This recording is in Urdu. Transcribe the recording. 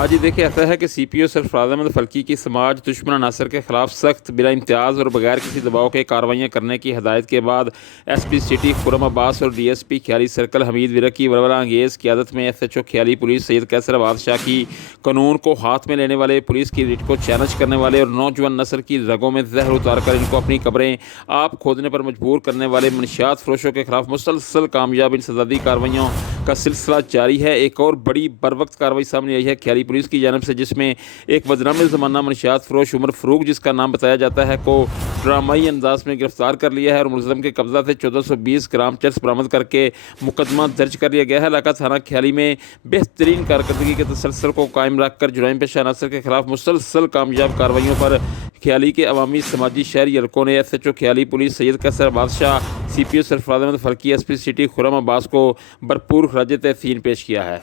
ہاں جی، دیکھیے ایسا ہے کہ سی پی او سرفراز احمد فلکی کی سماج دشمن عناصر کے خلاف سخت بلا امتیاز اور بغیر کسی دباؤ کے کارروائیاں کرنے کی ہدایت کے بعد ایس پی سٹی خرم عباس اور ڈی ایس پی خیالی سرکل حمید ورک کی ولولہ انگیز قیادت میں ایس ایچ او خیالی پولیس سید کیسر عباس شاہ کی قانون کو ہاتھ میں لینے والے، پولیس کی ریٹ کو چیلنج کرنے والے اور نوجوان نسل کی رگوں میں زہر اتار کر ان کو اپنی قبریں آپ کھودنے پر مجبور کرنے والے منشیات فروشوں کے خلاف مسلسل کامیاب انسدادی کارروائیوں کا سلسلہ جاری ہے۔ ایک اور بڑی بروقت کارروائی سامنے آئی ہے خیالی پولیس کی جانب سے، جس میں ایک بدنام زمانہ منشیات فروش عمر فروغ، جس کا نام بتایا جاتا ہے، کو ڈرامائی انداز میں گرفتار کر لیا ہے اور ملزم کے قبضہ سے 1420 گرام چرس برآمد کر کے مقدمہ درج کر لیا گیا ہے۔ علاقہ تھانہ خیالی میں بہترین کارکردگی کے تسلسل کو قائم رکھ کر جرائم پیشہ عناصر کے خلاف مسلسل کامیاب کارروائیوں پر خیالی کے عوامی سماجی شہری حلقوں نے ایس ایچ او خیالی پولیس سید کیسر عباس شاہ، سی پی او سرفراز احمد فلکی، ایس پی سٹی خرم عباس کو بھرپور خراج تحسین پیش کیا ہے۔